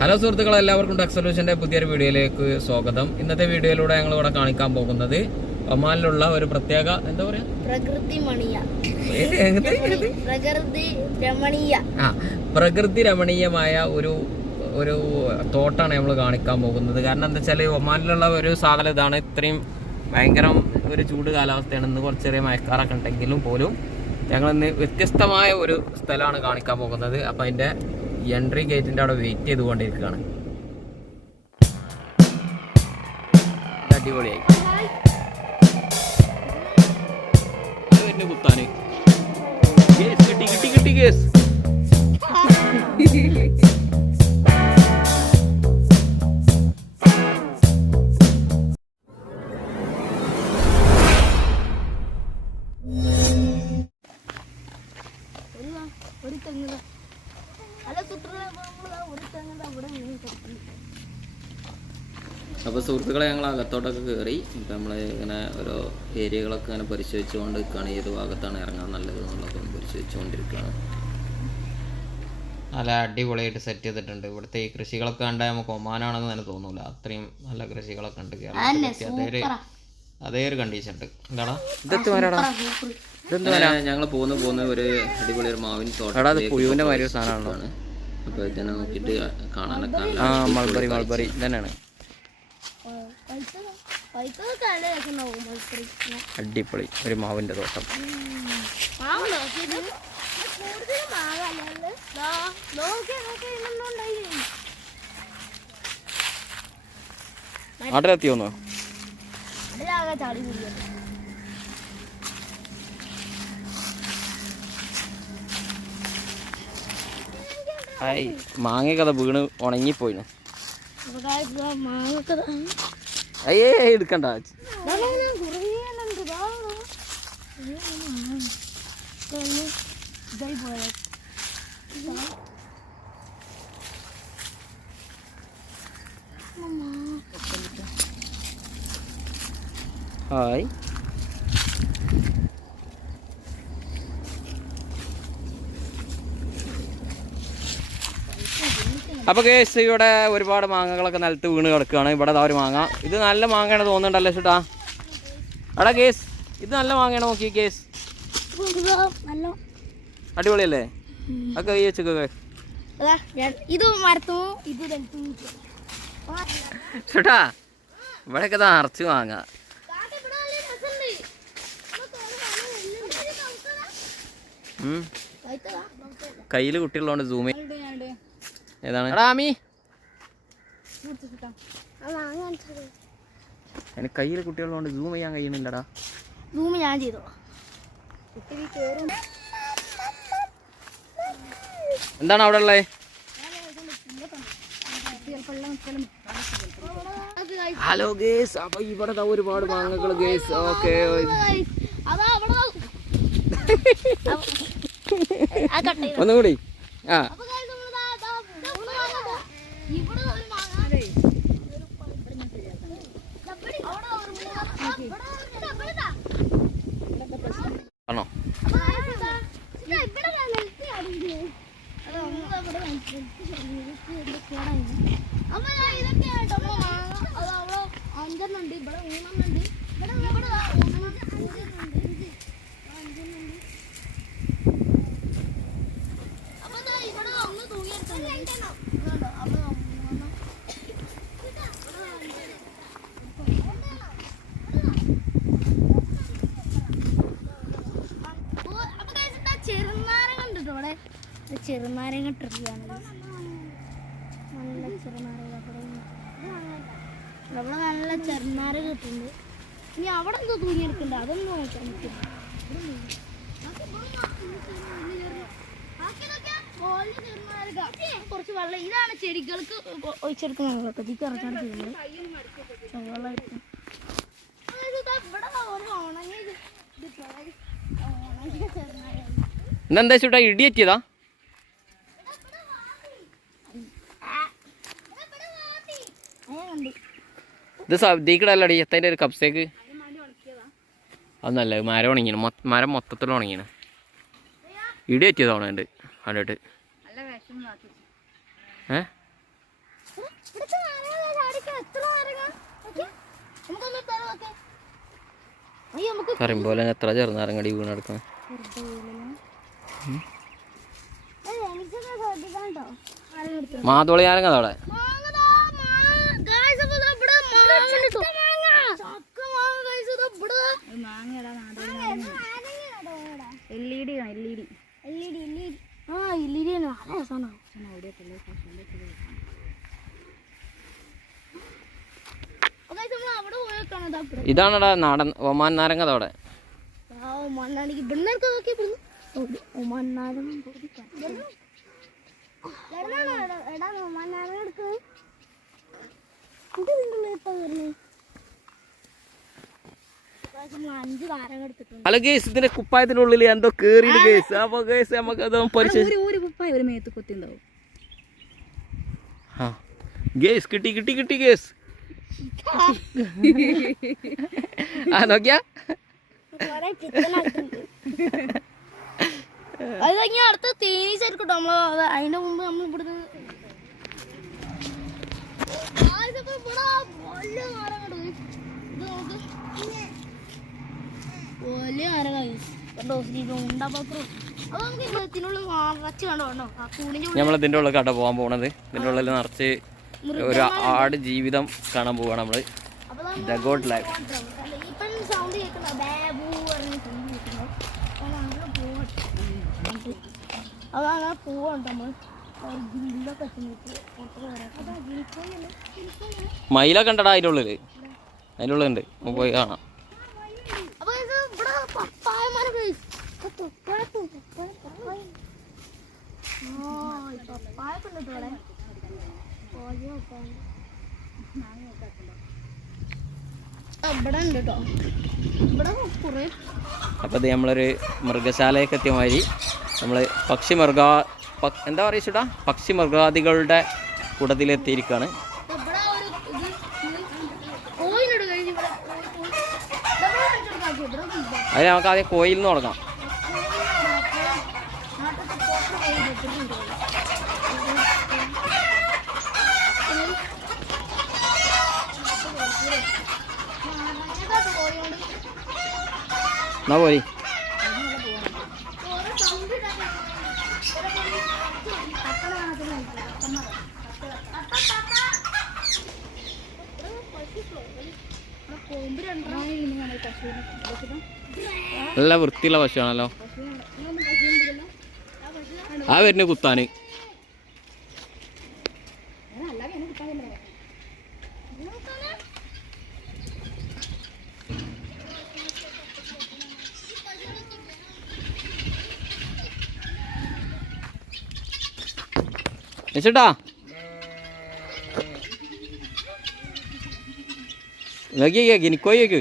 Hello സുഹൃത്തുക്കൾ എല്ലാവർക്കും tech സൊല്യൂഷന്റെ പുതിയൊരു വീഡിയോയിലേക്ക് സ്വാഗതം. ഇന്നത്തെ വീഡിയോയിലൂടെ ഞങ്ങൾ ഇവിടെ കാണിക്കാൻ പോകുന്നത് ഒമാനിലുള്ള ഒരു പ്രത്യേക എന്താ പറയാ? പ്രകൃതി രമണീയ. ആ പ്രകൃതി രമണീയമായ ഒരു ഒരു തോട്ടാണ് നമ്മൾ കാണിക്കാൻ പോകുന്നത്. കാരണം എന്താ വെച്ചാൽ ഒമാനിലുള്ള ഒരു സാധനം ഇതാണ്. ഇത്രയും ഭയങ്കര ഒരു ചൂട് കാലാവസ്ഥയാണ്. ഇന്ന് കുറച്ച് ചെറിയ മഴക്കാറൊക്കെ ഉണ്ടെങ്കിലും പോലും ഞങ്ങൾ ഇന്ന് വ്യത്യസ്തമായ ഒരു സ്ഥലമാണ് കാണിക്കാൻ പോകുന്നത്. അപ്പം അതിന്റെ എൻട്രി ഗേറ്റിന്റെ അവിടെ വെയിറ്റ് ചെയ്തുകൊണ്ടിരിക്കുകയാണ്. അടിപൊളിയായി. കുത്താന്. കേസ് കിട്ടി കിട്ടി കിട്ടി കേസ്. ഞങ്ങൾ അകത്തോട്ടൊക്കെ കയറി ഇപ്പം നമ്മൾ ഇങ്ങനെ ഓരോ ഏരിയകളൊക്കെ ഇങ്ങനെ പരിശോധിച്ചുകൊണ്ട് നിൽക്കുകയാണ് ഏത് ഭാഗത്താണ് ഇറങ്ങാൻ നല്ലത് എന്നുള്ളതൊക്കെ ഒന്ന് പരിശോധിച്ചുകൊണ്ടിരിക്കുകയാണ് നല്ല അടിപൊളിയായിട്ട് സെറ്റ് ചെയ്തിട്ടുണ്ട്. ഇവിടുത്തെ ഈ കൃഷികളൊക്കെ കണ്ടാൽ നമുക്ക് ഒമാനാണെന്ന് തന്നെ തോന്നൂല. അത്രയും നല്ല കൃഷികളൊക്കെ ഉണ്ട് കേരളത്തിൽ അതേ ഒരു അതേ ഒരു കണ്ടീഷൻ ഉണ്ട്. എന്താടാ? ഇതെത്ത് വരാടാ ഞങ്ങൾ പോകുന്ന പോകുന്ന ഒരു അടിപൊളി ഒരു മാവിൻ തോട്ടം പുഴുവിന്റെ മാതിരി സാധനമാണ് അപ്പോൾ ഇതിനെ നോക്കിയിട്ട് കാണാനൊക്കെ മൾബറി മൾബറി തന്നെയാണ് അടിപൊളി. ഒരു മാവിന്റെ തോട്ടം. മാങ്ങ നാട്ടിലെത്തി വന്നോ മാങ്ങയൊക്കെ വീണ് ഉണങ്ങിപ്പോയിന്. അപ്പൊ guys, ദാ മാങ്ങൊക്കെ ദാ. അയ്യേ എടുക്കണ്ട. ദാ, ദാ, ഞാൻ കുറേ എണ്ണം ഉണ്ട്. ദാ, ദാ. കുറേ എണ്ണം ആണ്. ദാ, ഇനി ഇതായി പോയത്. ദാ. അമ്മ. ഹായ് അപ്പൊ കേസ് ഇവിടെ ഒരുപാട് മാങ്ങകളൊക്കെ നിലത്ത് വീണ് കിടക്കുകയാണ്. ഇവിടെ ഒരു മാങ്ങ. ഇത് നല്ല മാങ്ങയാണ് തോന്നുന്നുണ്ടല്ലോ ചേട്ടാ? എടാ കേസ് ഇത് നല്ല മാങ്ങയാണ് നോക്കി കേസ് അടിപൊളിയല്ലേ? ഒക്കെ കൈ വെച്ചൊക്കെ ചേട്ടാ ഇവിടെയൊക്കെ നിറച്ച് മാങ്ങ. കയ്യിൽ കുട്ടികളുണ്ട് സൂമി ഏതാണ്? ആമി. അതിന് കയ്യിൽ കുട്ടികളുണ്ട് സൂം ചെയ്യാൻ കഴിയുന്നില്ലടാ. റൂം ഞാൻ ചെയ്തു. എന്താണ് അവിടെ ഉള്ളത് ഹലോ ഗേസ് അപ്പൊ ഇവിടെ ഒരുപാട് മാങ്ങകൾ ഗേസ് ഓക്കെ ഒന്നുകൂടി. ആ കട്ട് ചെയ്തു ഒന്നും കൂടി ആ അപ്പൊ guys നമ്മൾ ദാ- ദാ മൂന്ന് മാങ്ങ ദാ. ഇവിടെ ഒരു മാങ്ങ. അവിടെ ഒരു മൂന്ന് മാങ്ങ. ഇവിടെ ഒരു- ഇതാ, ഇവിടെ ഇതാ. ആണോ അപ്പൊ guys ഇതാ. ഇതാ, ഇവിടെ ദാ നിലത്ത് ചാടിയില്ലേ? അതാ, ഒന്ന് ദാ ഇവിടെ നിലത്ത് ചാടിയില്ലേ? ഇത് ഇവിടെ കേടായി. അമ്മ ദാ ഇതൊക്കെയാണ് കേട്ടോ അമ്മ മാങ്ങ. അതാ അവിടെ അഞ്ചെണ്ണം ഉണ്ട്. ഇവിടെ മൂന്നെണ്ണം ഉണ്ട്. ഇവിടെ ഇവിടെ ദാ മൂന്നെണ്ണം, അഞ്ചെണ്ണം ഉണ്ട്. അഞ്ച്. ആ, അഞ്ചെണ്ണം ഉണ്ട്. അപ്പൊ ദാ ഇവിടെ ഒന്ന് തൂങ്ങിയെടുത്തുണ്ട്. ഇതുണ്ടോ? അപ്പൊ ദാ മൂന്നെണ്ണം. ഓ, അപ്പൊ guys ഇതാ ചെറുനാരങ്ങ ഉണ്ട് ട്ടോ ഇവിടെ. ഇത് ചെറുനാരങ്ങ ട്രീ ആണ് guys. നല്ല ചെറുനാരങ്ങ അവിടെ നല്ല ചെറുനാരങ്ങ കിട്ടുന്നുണ്ട് ഇനി അവിടെ എന്തോ തൂങ്ങിയെടുക്കണ്ട അതൊന്നും നോക്കാം എനിക്ക് കുറച്ച് വെള്ളം. ഇതാണ് ചെടികൾക്ക് ഒഴിച്ചെടുക്കുന്നത് കേട്ടോ. ഇതിക്ക് ഇറച്ചാണ് ചെയ്യുന്നത്. എടുക്കും അതായത് ഇതാ ഇത് സദ്യക്കിടല്ലടി എത്തതിന്റെ ഒരു കപ്സേക്ക്. അതൊന്നല്ല മരം ഉണങ്ങിയാണ്. മരം മൊത്തത്തിൽ ഉണങ്ങിയാണ്. ഇടി പറ്റിയത് ഉണങ്ങുന്നുണ്ട് കണ്ടിട്ട്. പറയും പോലെ എത്ര ചെറുനാരങ്ങടി വീണ് വീണെടുക്കണം മാതോളിയാരങ്ങ അവിടെ വരുന്നത് നാടൻ ഒമാൻ നാരങ്ങ. എടുത്തിട്ടുണ്ട് ഹലോ ഗേസ് ഇതിന്റെ കുപ്പായത്തിനുള്ളിൽ എന്തോ കേറിയിട്ട് അപ്പൊ നമുക്ക് അത് ഗേസ് കിട്ടി കിട്ടി കിട്ടി ഗേസ് ആ നോക്കിയാ? അത് കഴിഞ്ഞ അടുത്ത തേനീച്ചായിരിക്കും നമ്മൾ അതിന്റെ മുമ്പ് നമ്മൾ ഇവിടുന്ന് കൂടിന്റെ ഉള്ളിൽ നമ്മൾ കട പോകാൻ പോണത്. ഇതിന്റെ ഉള്ളിൽ നിറച്ച് ഒരു ആട് ജീവിതം കാണാൻ പോവാണ് നമ്മൾ. നമ്മൾ ദ ഗോഡ് ലൈഫ് മയില സൗണ്ട് കേൾക്കണോ ബാബു പറഞ്ഞ സൗണ്ട് കേൾക്കണോ അങ്ങനെ പോവട്ടെ അതങ്ങനെ പോവാണ് നമ്മൾ മയിലൊക്കെ ഉണ്ടടാ അതിന്റെ ഉള്ളിൽ. അതിന്റെ ഉള്ളിലുണ്ട്. പോയി കാണാം. പപ്പായ അപ്പോൾ ഇത് നമ്മളൊരു മൃഗശാലയൊക്കെ എത്തിയമാതിരി നമ്മൾ പക്ഷി മൃഗ എന്താ പറയുക ചേട്ടാ? പക്ഷി മൃഗാദികളുടെ കൂട്ടത്തിലെത്തിയിരിക്കുകയാണ്. അതിന് നമുക്ക് ആദ്യം കോയിൽ നിന്ന് തുടങ്ങാം. കൊമ്പ് പോരി? നല്ല വൃത്തിയുള്ള പശുവാണല്ലോ. ആ വരുന്ന കുത്താന്. ചേട്ടാ നോക്കിയേ കോയിക്ക്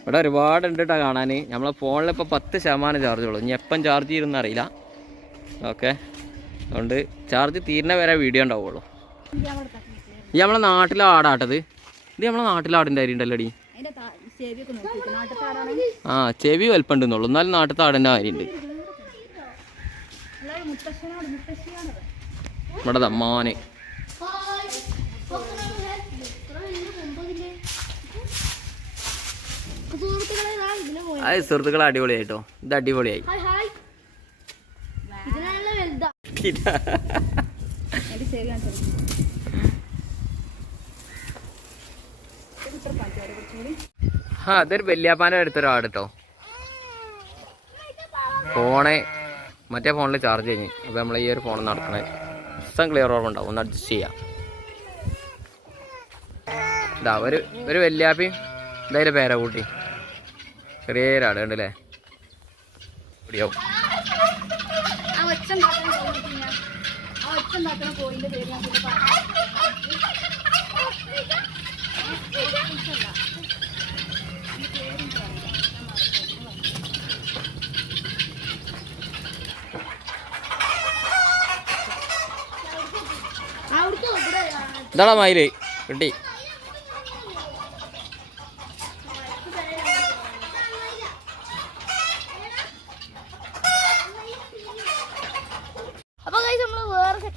ഇവിടെ ഒരുപാടുണ്ട് കേട്ടോ കാണാൻ നമ്മളെ ഫോണിൽ ഇപ്പോൾ പത്ത് ശതമാനം ചാർജ് ഉള്ളൂ. ഇനി എപ്പം ചാർജ് അറിയില്ല. ഓക്കെ അതുകൊണ്ട് ചാർജ് തീരുന്ന വരെ വീഡിയോ ഉണ്ടാവുള്ളൂ. ഇത് നമ്മളെ നാട്ടിലെ ആടാട്ടത് ഇത്. നമ്മളെ നാട്ടിലെ ആടിന്റെ അരി ഉണ്ടല്ലോ അടി അതിന്റെ ചെവിയൊക്കെ നോക്കി നാട്ടിൽ ആ ചെവി വലിപ്പുണ്ടെന്നുള്ളൂ എന്നാലും നാട്ടിലത്തെ ആടിന്റെ അരിയുണ്ട് ഇവിടെ കൊമ്പതില്ലേ? സുഹൃത്തുക്കളെ അടിപൊളിയായിട്ടോ. ഇത് അടിപൊളിയായി. കാണിച്ചു ആ അതൊരു വല്യാപ്പാന്റെ അടുത്തൊരു ആട് കേട്ടോ ഫോണെ മറ്റേ ഫോണിൽ ചാർജ് കഴിഞ്ഞ്. അപ്പോൾ നമ്മൾ ഈ ഒരു ഫോൺ നടക്കണേ. മൊത്തം ക്ലിയർ ഓർമ്മ ഉണ്ടാവും. ഒന്ന് അഡ്ജസ്റ്റ് ചെയ്യാം. ഇതാ ഒരു ഒരു വല്യാപ്പി ഇതായാലും പേര കൂട്ടി ചെറിയൊരാട് കണ്ടല്ലേ? ഇവിടെയാവും ആ ഒച്ച ഉണ്ടാക്കുന്ന കോഴി ഞാൻ ആ ഒച്ച ഉണ്ടാക്കുന്ന കോഴിന്റെ പേര് ഞാൻ പിന്നെ മയിൽ കിട്ടി.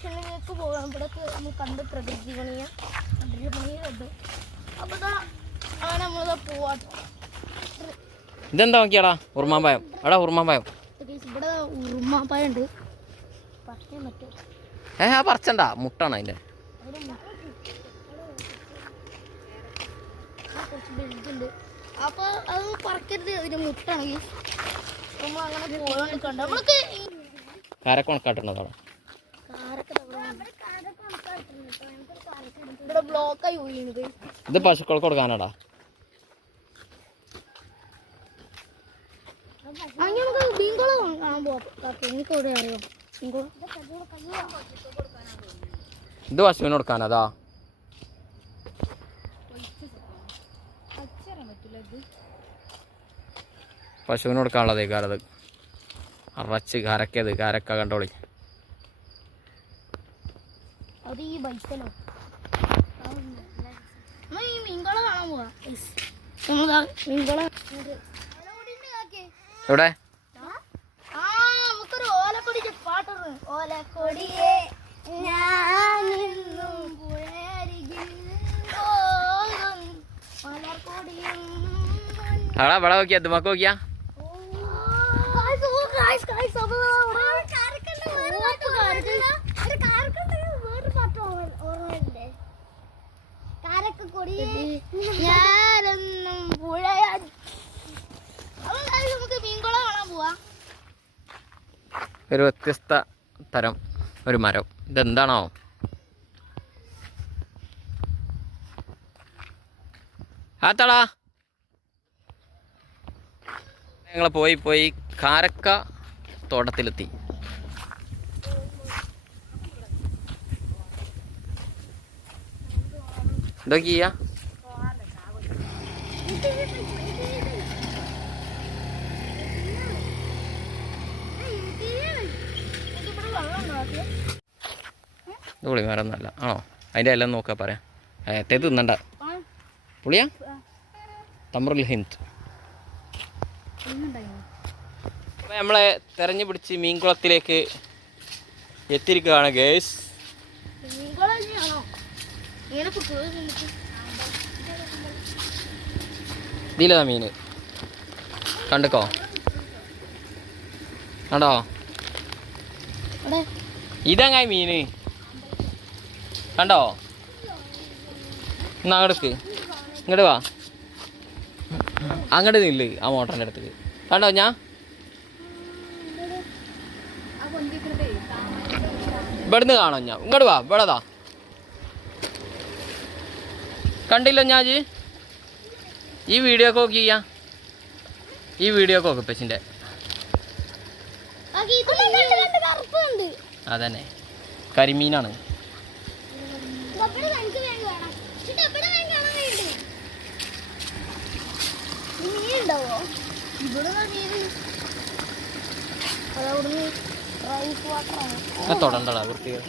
സെക്ഷനിലേക്ക് പോകാം. ഇവിടെ നമ്മൾ കണ്ട് പ്രകൃതി പണിയ പ്രകൃതി പണി കണ്ട് അങ്ങനെ നമ്മളിതാ പോവാട്ടോ ഇതെന്താ നോക്കിയാടാ? ഉറുമാമ്പായം. എടാ ഉറുമാമ്പായം. ഇവിടെ ഉറുമാപ്പായുണ്ട് പക്ഷേ മറ്റേ. ഏ ആ പറച്ചണ്ട? മുട്ടാണ് അതിന്റെ അപ്പൊ അത് പറക്കരുത്. അതിന് മുട്ടാണെങ്കിൽ നമ്മൾ അങ്ങനെ നമ്മൾക്ക് ഈ കാരക്ക ഉണക്കാട്ടുണ്ടതാണ് കാരൊക്കെ ദാ ഇവിടെ ഇത് പശുക്കൾക്ക് കൊടുക്കാനാടാ. അങ്ങനെ നമുക്ക് ബീങ്കോള കാണാൻ പോവാം അറിയാം? ഇത് പശുവിന് കൊടുക്കാനതാ. പശുവിന് കൊടുക്കാനുള്ളത് കാരത്. അറച്ച് കരക്കത് കരക്ക കണ്ടോളി. അത് ഈ ബൈക്കലോ ഈ മീൻകുള കാണാൻ പോവാ. മീൻകുള എവിടെ? ഓലക്കൊടിയെ ഞാനിന്നും പുഴയരികിൽ ഓലക്കൊടിയും അവിടെ ഇവിടെ നോക്കിയാ ദുമക്ക് മക്ക നോക്കിയാ Guys, oh, guys, guys, അപ്പൊ അവിടെ ഓപ്പ് കാരക്കുണ്ട്. ഞാനെന്നും പുഴയാ അപ്പൊ guys, നമുക്ക് മീൻകുളം കാണാൻ പോവാ ഒരു വ്യത്യസ്ത തരം ഒരു മരം. ഇതെന്താണോ? ആത്തടാ. ഞങ്ങൾ പോയി പോയി കാരക്ക തോട്ടത്തിലെത്തി. ചെയ്യാ ഇവിടെ വെള്ളം ഉണ്ടാക്കിയ ഇത് പുളി ഒന്നല്ല ആണോ? അതിന്റെ എല്ലാം നോക്കാം പറയാം. ഏത്തേ തിന്നണ്ട. പുളിയാ? തമ്രുൽ ഹിന്ദ്. അപ്പം നമ്മളെ തെരഞ്ഞു പിടിച്ച് മീൻകുളത്തിലേക്ക് എത്തിയിരിക്കുകയാണ് ഗേസ്. ഇതിലാ മീന് കണ്ടുക്കോ? കണ്ടോ? ഇതങ്ങായി മീൻ? കണ്ടോ? എന്നാ അങ്ങോട്ട് ഇങ്ങോട്ട് വാ. അങ്ങോട്ട് നില്ല് ആ മോട്ടറിന്റെ അടുത്തേക്ക്. കണ്ടോ ഞാൻ ഇവിടുന്ന് കാണാം ഞാൻ. ഇങ്ങോട്ട് വാ ഇവിടതാ കണ്ടില്ല ഞാൻ ജി ഈ വീഡിയോ ഒക്കെ നോക്കി ചെയ്യാം. ഈ വീഡിയോ ഒക്കെ നോക്കി പെച്ചിന്റെ അതന്നെ. കരിമീനാണ് ഡബ്ബിടെ എനിക്ക് വേണ്ടി വേണം പക്ഷെ ഡബ്ബിടെ വേണ്ടി കാണാൻ കഴിയുണ്ട് മീൻ ഉണ്ടാവോ ഇവിടെ അതവിടുന്ന് റൈസ് വാട്ടറാണ് തൊടണ്ടടാ വൃത്തിയോ?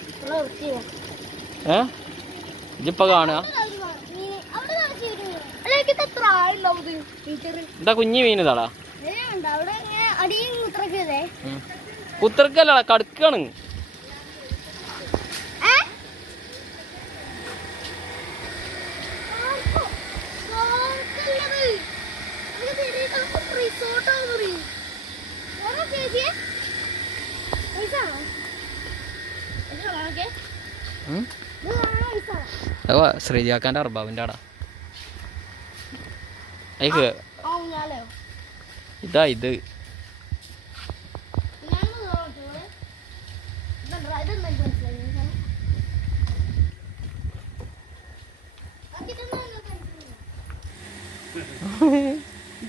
ഏ? കാണുക. ഇത്. കുഞ്ഞു മീൻ ഇതാടാ. കുത്തർക്കല്ലടാ കടുക്കാണ് ഉം. അത് വാ, ശ്രീജാക്കാന്റെ അർബാവിന്റെ ആടാ. അയക്ക്. ഇതാ ഇത്.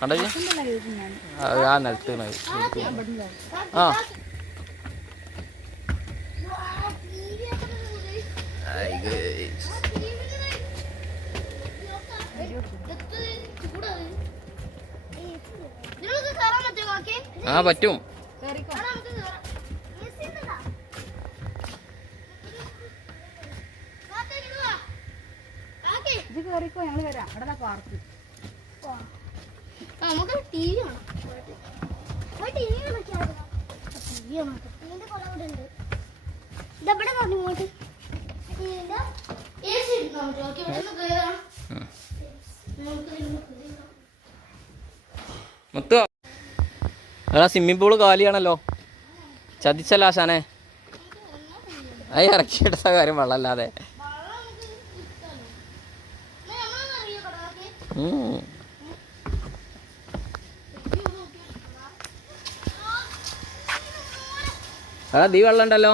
കണ്ടോ ആ നിലത്ത് വീണത്. ആ ആ പറ്റും. ഇത് കയറിക്കോ ഞങ്ങൾ വരാം അവിടെ പാർക്ക് നമുക്ക് ടി വി കാണാം. ടി വി കളിക്കാം ടി വി കാണാം. ടിവിന്റെ കുറെ ഇവിടെ ഉണ്ട്. ഇതെവിടെ പറഞ്ഞു ഇങ്ങോട്ട്. എ സി ഇട്ടോ ഓക്കെ ഇവിടെ നിന്ന് കയറാം. നമുക്ക് മുത്തുവോ എടാ സ്വിമ്മിംഗ് പൂൾ കാലിയാണല്ലോ. ചതിച്ചല്ല ആശാനെ. അത് ഇറക്കിയെടുത്ത കാര്യം വെള്ളമല്ലാതെ നമുക്ക് ഉം. എടാ ദീ വെള്ളം ഉണ്ടല്ലോ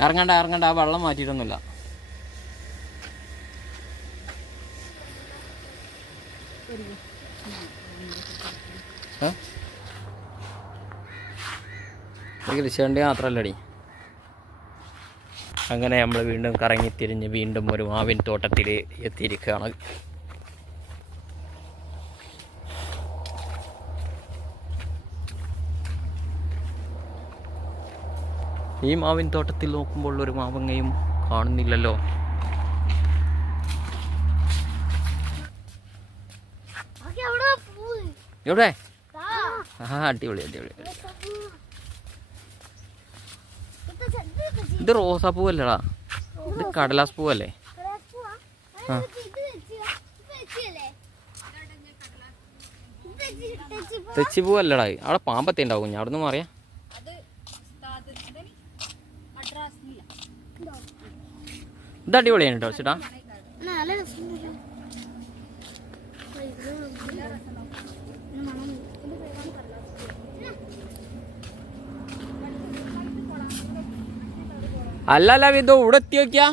ഇറങ്ങണ്ട ഇറങ്ങണ്ട ആ വെള്ളം മാറ്റിയിട്ടൊന്നുമില്ല ഏ? ഇത് മാത്രമല്ലടി അങ്ങനെ നമ്മൾ വീണ്ടും കറങ്ങി തിരിഞ്ഞ് വീണ്ടും ഒരു മാവിൻ തോട്ടത്തിൽ എത്തിയിരിക്കുകയാണ്. ഈ മാവിൻ തോട്ടത്തിൽ നോക്കുമ്പോൾ ഒരു മാവങ്ങയും കാണുന്നില്ലല്ലോ. എവിടെ. ആ അടിപൊളി അടിപൊളി. ഇത് റോസാപ്പൂ അല്ലടാ ഇത് കടലാസ് പൂവല്ലേ? ആ. തെച്ചി- പൂവല്ലടാ അവിടെ പാമ്പത്തി ഉണ്ടാവും ഞാൻ അവിടെ നിന്ന്? മദ്രാസിനില്ല. ഇത് അടിപൊളിയാണ് കേട്ടോ ചേട്ടാ നല്ല രസമുണ്ടല്ലോ. ആ, ഇത് ഇതിന്റെ മണം. ഇതിന്റെ പേരാണ് കടലാസ്. അല്ല അല്ല ഇത് ഇവിടെ നോക്കിയാ?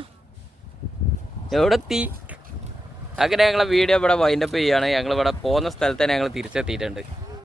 എവിടെ എത്തി അങ്ങനെ ഞങ്ങളെ വീഡിയോ ഇവിടെ വൈൻഡപ്പ് ചെയ്യാണ്. ഞങ്ങൾ ഇവിടെ പോകുന്ന സ്ഥലത്ത് തന്നെ ഞങ്ങൾ തിരിച്ചെത്തിയിട്ടുണ്ട്.